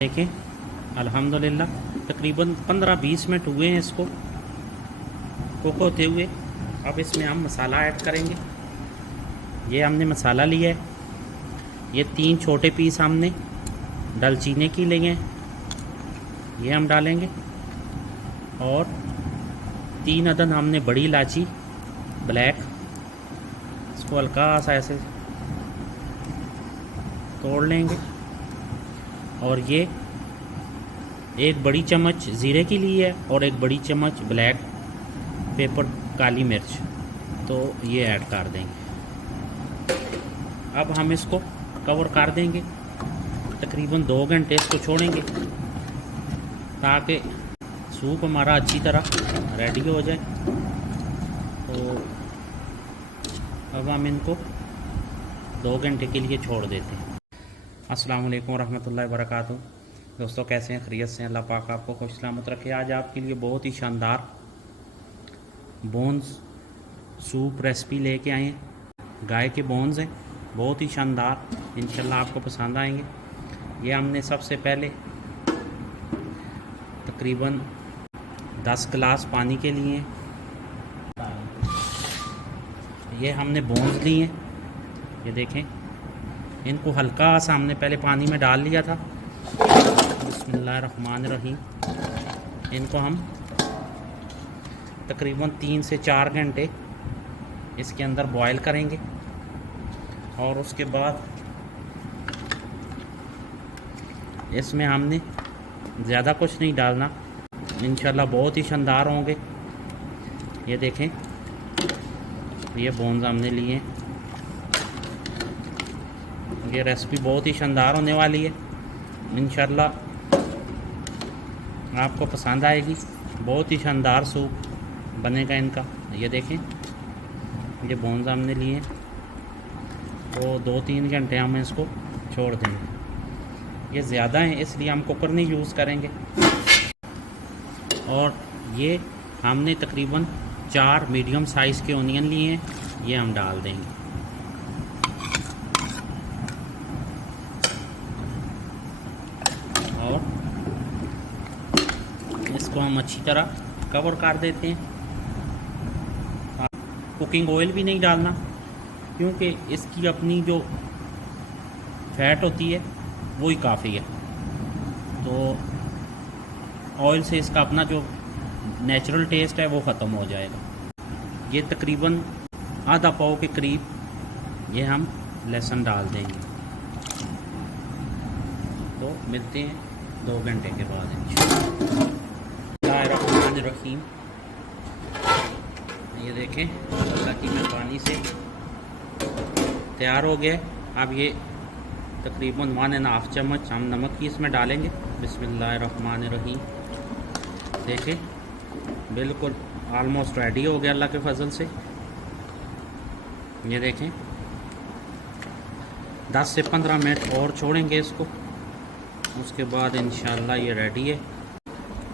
देखें अल्हम्दुलिल्लाह तकरीबन 15-20 मिनट हुए हैं इसको कुक होते हुए। अब इसमें हम मसाला ऐड करेंगे। ये हमने मसाला लिया है, ये 3 छोटे पीस हमने दालचीनी की लिए हैं, ये हम डालेंगे। और 3 अदद हमने बड़ी इलायची ब्लैक, इसको हल्का सा ऐसे तोड़ लेंगे। और ये 1 बड़ी चम्मच ज़ीरे की ली है और 1 बड़ी चम्मच ब्लैक पेपर काली मिर्च, तो ये ऐड कर देंगे। अब हम इसको कवर कर देंगे, तकरीबन 2 घंटे इसको छोड़ेंगे ताकि सूप हमारा अच्छी तरह रेडी हो जाए। तो अब हम इनको 2 घंटे के लिए छोड़ देते हैं। अस्सलाम वालेकुम रहमतुल्लाहि व बरकातहू। दोस्तों कैसे हैं? खैरियत से? अल्लाह पाक आपको खुश सलामत रखे। आज आपके लिए बहुत ही शानदार बोन्स सूप रेसिपी लेके आए हैं। गाय के बोन्स हैं, बहुत ही शानदार, इंशाल्लाह आपको पसंद आएंगे। ये हमने सबसे पहले तकरीबन 10 गिलास पानी के लिए हैं। ये हमने बोन्स लिए हैं, ये देखें। इनको हल्का सा हमने पहले पानी में डाल लिया था। बिस्मिल्लाहिर्रहमानिर्रहीम। इनको हम तकरीबन 3 से 4 घंटे इसके अंदर बॉयल करेंगे। और उसके बाद इसमें हमने ज़्यादा कुछ नहीं डालना, इंशाल्लाह बहुत ही शानदार होंगे। ये देखें, ये बोन्स हमने लिए हैं। ये रेसिपी बहुत ही शानदार होने वाली है, इंशाल्लाह आपको पसंद आएगी। बहुत ही शानदार सूप बनेगा इनका। ये देखें, ये बोन्स हमने लिए हैं, तो 2-3 घंटे हम इसको छोड़ देंगे। ये ज़्यादा हैं इसलिए हम कुकर नहीं यूज़ करेंगे। और ये हमने तकरीबन 4 मीडियम साइज़ के ओनियन लिए हैं, ये हम डाल देंगे। और इसको हम अच्छी तरह कवर कर देते हैं। कुकिंग ऑयल भी नहीं डालना, क्योंकि इसकी अपनी जो फैट होती है वो ही काफ़ी है। तो ऑयल से इसका अपना जो नेचुरल टेस्ट है वो ख़त्म हो जाएगा। ये तकरीबन आधा पाव के करीब ये हम लहसुन डाल देंगे। तो मिलते हैं 2 घंटे के बाद। बिस्मिल्लाहिर्रहमानिर्रहीम। ये देखें, अल्लाह की मेहरबानी से तैयार हो गया। अब ये तकरीबन 1.5 चम्मच हम नमक की इसमें डालेंगे। बिस्मिल्लाहिर्रहमानिर्रहीम। देखें, बिल्कुल आलमोस्ट रेडी हो गया अल्लाह के फजल से। ये देखें, 10 से 15 मिनट और छोड़ेंगे इसको, उसके बाद इंशाल्लाह ये रेडी है।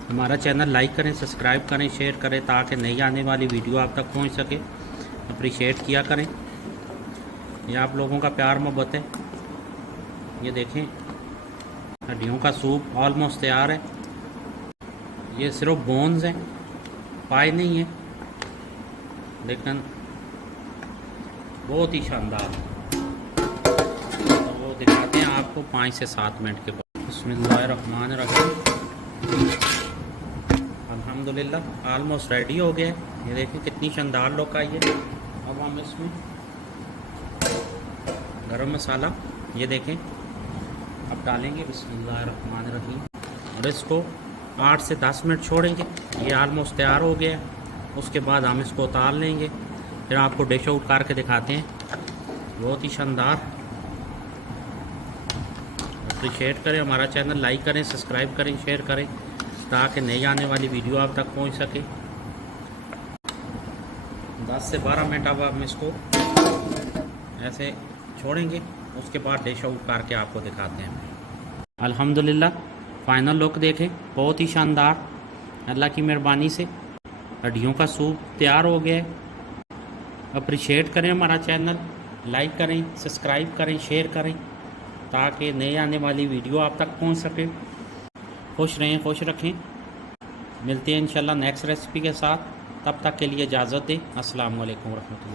हमारा चैनल लाइक करें, सब्सक्राइब करें, शेयर करें, ताकि नई आने वाली वीडियो आप तक पहुंच सके। अप्रिशिएट किया करें, ये आप लोगों का प्यार मोहब्बत है। ये देखें, हड्डियों का सूप ऑलमोस्ट तैयार है। ये सिर्फ बोन्स हैं, पाए नहीं है, लेकिन बहुत ही शानदार। तो वो दिखाते हैं आपको 5 से 7 मिनट के बाद। बिस्मिल्लाहिर्रहमानिर्रहीम। अल्हम्दुलिल्लाह ऑलमोस्ट रेडी हो गया है। ये देखिए कितनी शानदार लुक आई है। अब हम इसमें गरम मसाला, ये देखें, अब डालेंगे। बिस्मिल्लाहिर्रहमानिर्रहीम। और इसको 8 से 10 मिनट छोड़ेंगे। ये ऑलमोस्ट तैयार हो गया है। उसके बाद हम इसको उतार लेंगे, फिर आपको डिश आउट करके दिखाते हैं। बहुत ही शानदार। अप्रिशिएट करें, हमारा चैनल लाइक करें, सब्सक्राइब करें, शेयर करें, ताकि नई आने वाली वीडियो आप तक पहुंच सके। 10 से 12 मिनट अब हम इसको ऐसे छोड़ेंगे, उसके बाद डिश आउट करके आपको दिखाते हैं। अल्हम्दुलिल्लाह फ़ाइनल लुक देखें, बहुत ही शानदार, अल्लाह की मेहरबानी से हड्डियों का सूप तैयार हो गया है। अप्रिशिएट करें हमारा चैनल, लाइक करें, सब्सक्राइब करें, शेयर करें, ताकि नई आने वाली वीडियो आप तक पहुंच सके। खुश रहें, खुश रखें। मिलते हैं इंशाल्लाह नेक्स्ट रेसिपी के साथ। तब तक के लिए इजाज़त दें। अस्सलाम वालेकुम रहमतुल्लाह।